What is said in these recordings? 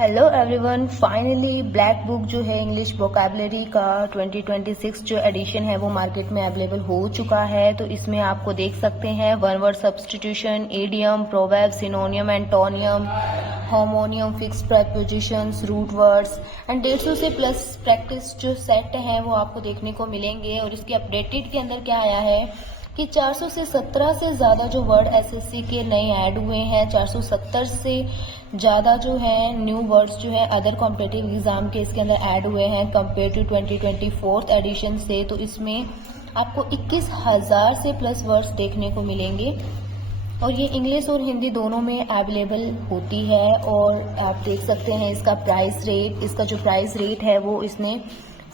Hello everyone, finally black book जो है English vocabulary का 2026 जो एडिशन है वो मार्केट में अवेलेबल हो चुका है। तो इसमें आपको देख सकते हैं one word substitution, idiom, proverb, synonym, antonym, homonym, fixed prepositions, root words and 150 से प्लस प्रैक्टिस जो सेट हैं वो आपको देखने को मिलेंगे। और इसके अपडेटेड के अंदर क्या आया है कि 400 से 17 से ज़्यादा जो वर्ड एसएससी के नए ऐड हुए हैं, 470 से ज़्यादा जो है न्यू वर्ड्स जो है अदर कॉम्पिटिटिव एग्जाम के इसके अंदर ऐड हुए हैं कंपेयर टू 2024 एडिशन से। तो इसमें आपको 21,000 से प्लस वर्ड्स देखने को मिलेंगे और ये इंग्लिश और हिंदी दोनों में अवेलेबल होती है। और आप देख सकते हैं इसका प्राइस रेट, इसका जो प्राइस रेट है वो इसने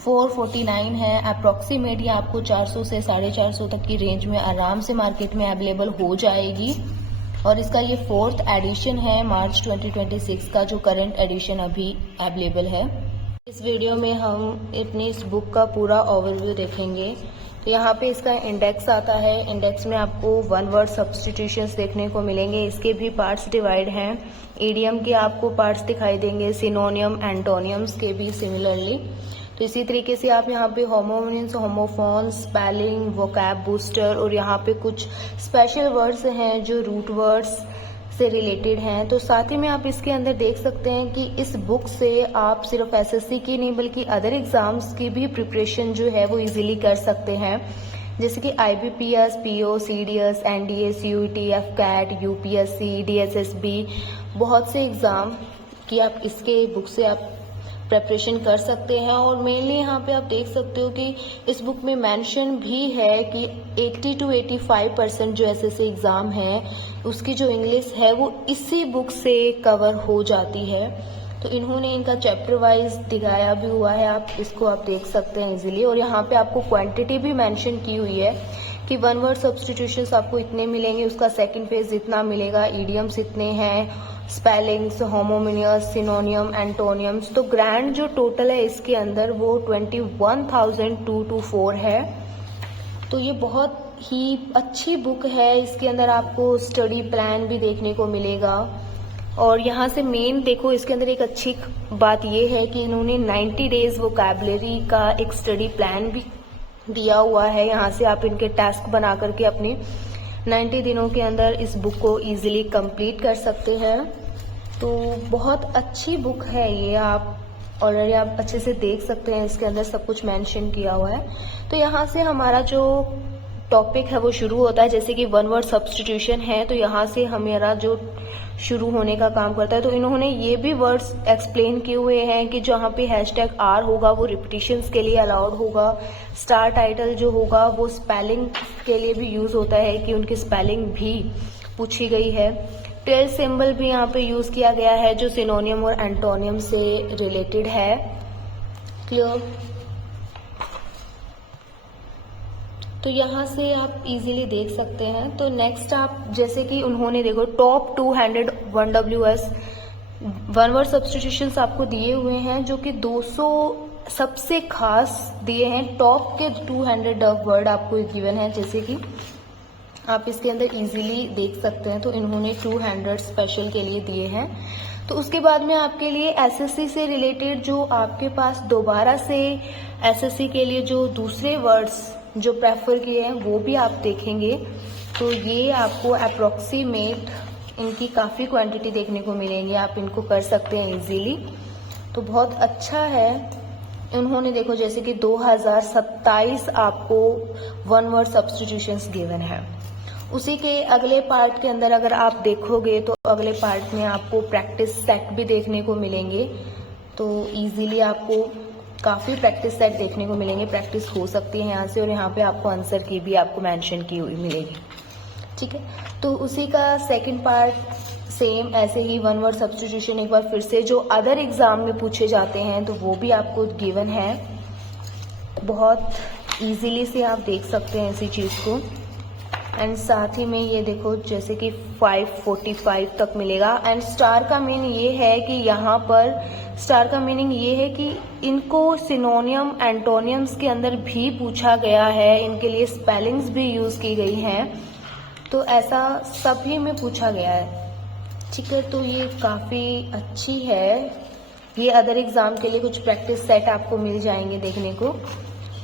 449 है अप्रॉक्सीमेट। ये आपको 400 से 450 तक की रेंज में आराम से मार्केट में अवेलेबल हो जाएगी। और इसका ये 4th एडिशन है मार्च 2026 का, जो करंट एडिशन अभी अवेलेबल है। इस वीडियो में हम अपनी इस बुक का पूरा ओवरव्यू देखेंगे। तो यहाँ पे इसका इंडेक्स आता है, इंडेक्स में आपको वन वर्ड सब्स्टिट्यूशंस देखने को मिलेंगे। इसके भी पार्ट्स डिवाइड हैं, इडियम के आपको पार्ट्स दिखाई देंगे, सिनोनियम, एंटोनियम्स के भी सिमिलरली। तो इसी तरीके से आप यहाँ पे homonyms, homophones, spelling, vocab booster और यहाँ पे कुछ स्पेशल वर्ड्स हैं जो रूट वर्ड्स से रिलेटेड हैं। तो साथ ही में आप इसके अंदर देख सकते हैं कि इस बुक से आप सिर्फ एसएससी की नहीं बल्कि अदर एग्जाम्स की भी प्रिपरेशन जो है वो इजीली कर सकते हैं, जैसे कि IBPS, PO, CDS, NDA, CUET, AFCAT, UPSC, DSSB, बहुत से एग्जाम की आप इसके बुक से आप प्रेपरेशन कर सकते हैं। और मेनली यहाँ पे आप देख सकते हो कि इस बुक में मेंशन भी है कि 80 to 85% जो एसएससी एग्ज़ाम है उसकी जो इंग्लिश है वो इसी बुक से कवर हो जाती है। तो इन्होंने इनका चैप्टर वाइज दिखाया भी हुआ है, आप इसको आप देख सकते हैं इजीली। और यहाँ पे आपको क्वांटिटी भी मेंशन की हुई है कि वन वर्ड सब्स्टिट्यूशंस आपको इतने मिलेंगे, उसका सेकंड फेज इतना मिलेगा, ईडियम्स इतने हैं, स्पेलिंग्स, होमोनियस, सिनोनियम, एंटोनियम्स। तो ग्रैंड जो टोटल है इसके अंदर वो 21,224 है। तो ये बहुत ही अच्छी बुक है। इसके अंदर आपको स्टडी प्लान भी देखने को मिलेगा। और यहाँ से मेन देखो, इसके अंदर एक अच्छी बात ये है कि इन्होंने 90 डेज वोकैबुलरी का एक स्टडी प्लान भी दिया हुआ है। यहाँ से आप इनके टास्क बना करके अपने 90 दिनों के अंदर इस बुक को इजीली कंप्लीट कर सकते हैं। तो बहुत अच्छी बुक है ये, आप ऑलरेडी आप अच्छे से देख सकते हैं, इसके अंदर सब कुछ मेंशन किया हुआ है। तो यहाँ से हमारा जो टॉपिक है वो शुरू होता है, जैसे कि वन वर्ड सब्स्टिट्यूशन है। तो यहाँ से हमारा जो शुरू होने का काम करता है। तो इन्होंने ये भी वर्ड्स एक्सप्लेन किए हुए हैं कि जहाँ पे #R होगा वो रिपीटिशंस के लिए अलाउड होगा। स्टार टाइटल जो होगा वो स्पेलिंग के लिए भी यूज होता है कि उनकी स्पेलिंग भी पूछी गई है। टेल सिंबल भी यहाँ पे यूज किया गया है जो सिनोनियम और एंटोनियम से रिलेटेड है। क्लियर? तो यहाँ से आप इजीली देख सकते हैं। तो नेक्स्ट आप जैसे कि उन्होंने देखो top 200 1WS one word substitutions आपको दिए हुए हैं, जो कि 200 सबसे खास दिए हैं। टॉप के 200 वर्ड आपको गिवन है, जैसे कि आप इसके अंदर इजीली देख सकते हैं। तो इन्होंने 200 स्पेशल के लिए दिए हैं। तो उसके बाद में आपके लिए एसएससी से रिलेटेड जो आपके पास दोबारा से एसएससी के लिए जो दूसरे वर्ड्स जो प्रेफर किए हैं वो भी आप देखेंगे। तो ये आपको अप्रोक्सीमेट इनकी काफ़ी क्वांटिटी देखने को मिलेंगी, आप इनको कर सकते हैं इजीली। तो बहुत अच्छा है। उन्होंने देखो जैसे कि 2027 आपको वन वर्ड सब्स्टिट्यूशंस गिवन है। उसी के अगले पार्ट के अंदर अगर आप देखोगे तो अगले पार्ट में आपको प्रैक्टिस सेट भी देखने को मिलेंगे। तो इजीली आपको काफ़ी प्रैक्टिस सेट देखने को मिलेंगे, प्रैक्टिस हो सकती है यहाँ से। और यहाँ पे आपको आंसर की भी आपको मेंशन की हुई मिलेगी, ठीक है। तो उसी का सेकंड पार्ट सेम ऐसे ही वन वर्ड सब्स्टिट्यूशन एक बार फिर से जो अदर एग्जाम में पूछे जाते हैं तो वो भी आपको गिवन है। बहुत इजीली से आप देख सकते हैं इसी चीज़ को। एंड साथ ही में ये देखो जैसे कि 545 तक मिलेगा। एंड स्टार का मीनिंग ये है कि यहाँ पर स्टार का मीनिंग ये है कि इनको सिनोनियम एंटोनियम्स के अंदर भी पूछा गया है, इनके लिए स्पेलिंग्स भी यूज की गई हैं। तो ऐसा सभी में पूछा गया है, ठीक है। तो ये काफ़ी अच्छी है ये अदर एग्जाम के लिए कुछ प्रैक्टिस सेट आपको मिल जाएंगे देखने को।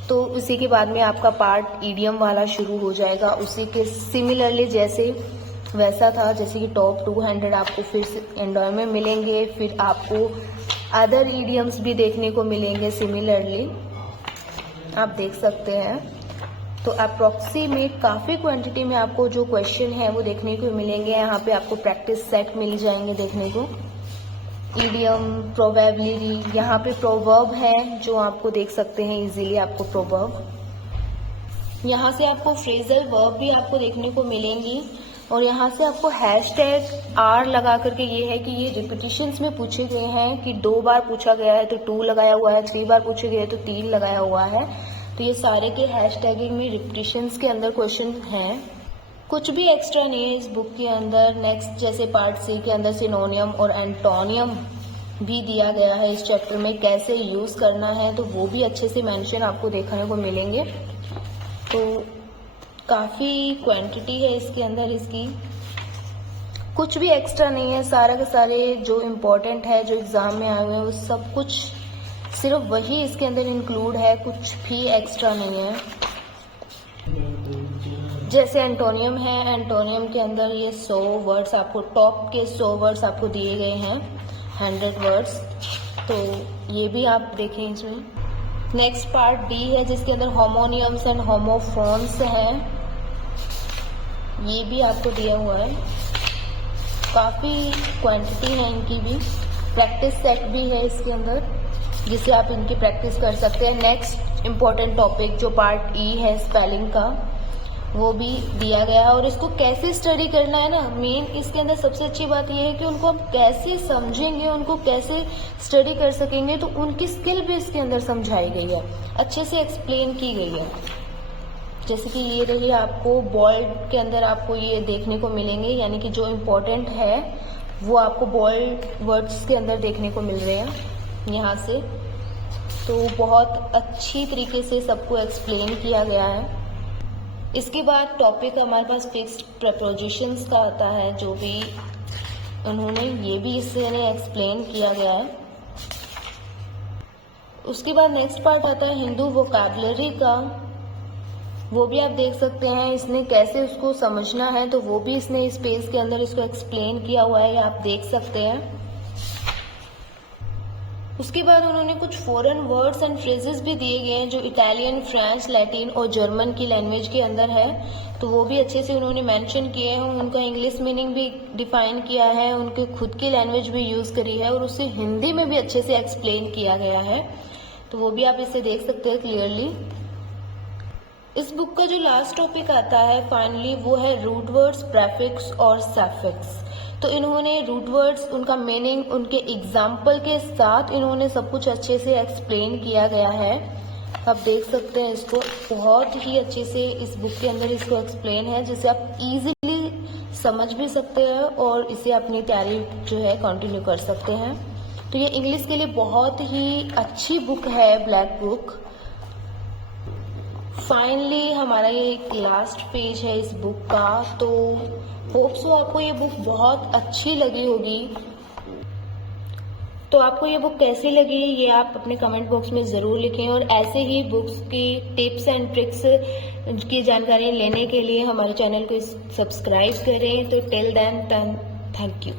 तो उसी के बाद में आपका पार्ट ईडियम वाला शुरू हो जाएगा, उसी के सिमिलरली जैसे वैसा था, जैसे कि टॉप 200 आपको फिर से एंडोय में मिलेंगे, फिर आपको अदर ईडियम्स भी देखने को मिलेंगे सिमिलरली, आप देख सकते हैं। तो अप्रॉक्सी में काफ़ी क्वांटिटी में आपको जो क्वेश्चन है वो देखने को मिलेंगे। यहाँ पे आपको प्रैक्टिस सेट मिल जाएंगे देखने को, ईडियम, प्रोबेबिलिटी, यहाँ पे प्रोवर्ब है जो आपको देख सकते हैं इजीली, आपको प्रोवर्ब। यहाँ से आपको फ्रेजल वर्ब भी आपको देखने को मिलेंगी, और यहाँ से आपको हैशटैग R लगा करके ये है कि ये रिपीटिशंस में पूछे गए हैं, कि 2 बार पूछा गया है तो 2 लगाया हुआ है, 3 बार पूछे गए तो 3 लगाया हुआ है। तो ये सारे के हैशटैगिंग में रिपीटिशंस के अंदर क्वेश्चन हैं, कुछ भी एक्स्ट्रा नहीं है इस बुक के अंदर। नेक्स्ट जैसे पार्ट सी के अंदर सिनोनियम और एंटोनियम भी दिया गया है इस चैप्टर में, कैसे यूज करना है तो वो भी अच्छे से मेंशन आपको देखने को मिलेंगे। तो काफी क्वांटिटी है इसके अंदर, इसकी कुछ भी एक्स्ट्रा नहीं है, सारे के सारे जो इम्पोर्टेंट है जो एग्जाम में आए हुए हैं वो सब कुछ सिर्फ वही इसके अंदर इंक्लूड है, कुछ भी एक्स्ट्रा नहीं है। जैसे एंटोनियम है, एंटोनियम के अंदर ये 100 वर्ड्स आपको, टॉप के 100 वर्ड्स आपको दिए गए हैं, 100 वर्ड्स, तो ये भी आप देखें इसमें। नेक्स्ट पार्ट डी है जिसके अंदर होमोनियम्स एंड होमोफोन्स हैं, ये भी आपको दिया हुआ है, काफ़ी क्वांटिटी है इनकी भी, प्रैक्टिस सेट भी है इसके अंदर जिससे आप इनकी प्रैक्टिस कर सकते हैं। नेक्स्ट इम्पॉर्टेंट टॉपिक जो पार्ट ई है स्पेलिंग का, वो भी दिया गया है, और इसको कैसे स्टडी करना है ना, मेन इसके अंदर सबसे अच्छी बात ये है कि उनको हम कैसे समझेंगे, उनको कैसे स्टडी कर सकेंगे, तो उनकी स्किल भी इसके अंदर समझाई गई है, अच्छे से एक्सप्लेन की गई है। जैसे कि ये रही आपको बोल्ड के अंदर आपको ये देखने को मिलेंगे, यानी कि जो इम्पोर्टेंट है वो आपको बोल्ड वर्ड्स के अंदर देखने को मिल रहे हैं यहाँ से। तो बहुत अच्छी तरीके से सबको एक्सप्लेन किया गया है। इसके बाद टॉपिक हमारे पास फिक्स्ड प्रपोजिशंस का आता है, जो भी उन्होंने ये भी इससे एक्सप्लेन किया गया है। उसके बाद नेक्स्ट पार्ट आता है हिंदू वोकैबुलरी का, वो भी आप देख सकते हैं इसने कैसे उसको समझना है, तो वो भी इसने इस पेज के अंदर इसको एक्सप्लेन किया हुआ है, आप देख सकते हैं। उसके बाद उन्होंने कुछ फॉरेन वर्ड्स एंड फ्रेजेस भी दिए गए हैं जो इटालियन, फ्रेंच, लैटिन और जर्मन की लैंग्वेज के अंदर है, तो वो भी अच्छे से उन्होंने मेंशन किए हैं, उनका इंग्लिश मीनिंग भी डिफाइन किया है, उनके खुद की लैंग्वेज भी यूज करी है, और उसे हिंदी में भी अच्छे से एक्सप्लेन किया गया है, तो वो भी आप इसे देख सकते हैं क्लियरली। इस बुक का जो लास्ट टॉपिक आता है फाइनली, वो है रूट वर्ड्स, प्रेफिक्स और सफिक्स। तो इन्होंने रूट वर्ड्स, उनका मीनिंग, उनके एग्जाम्पल के साथ इन्होंने सब कुछ अच्छे से एक्सप्लेन किया गया है, आप देख सकते हैं इसको, बहुत ही अच्छे से इस बुक के अंदर इसको एक्सप्लेन है, जिसे आप इजीली समझ भी सकते हैं और इसे अपनी तैयारी जो है कंटिन्यू कर सकते हैं। तो ये इंग्लिश के लिए बहुत ही अच्छी बुक है, ब्लैक बुक। फाइनली हमारा ये एक लास्ट पेज है इस बुक का, तो होप सो आपको ये बुक बहुत अच्छी लगी होगी। तो आपको ये बुक कैसी लगी ये आप अपने कमेंट बॉक्स में ज़रूर लिखें, और ऐसे ही बुक्स की टिप्स एंड ट्रिक्स की जानकारी लेने के लिए हमारे चैनल को सब्सक्राइब करें। तो टिल देन थैंक यू।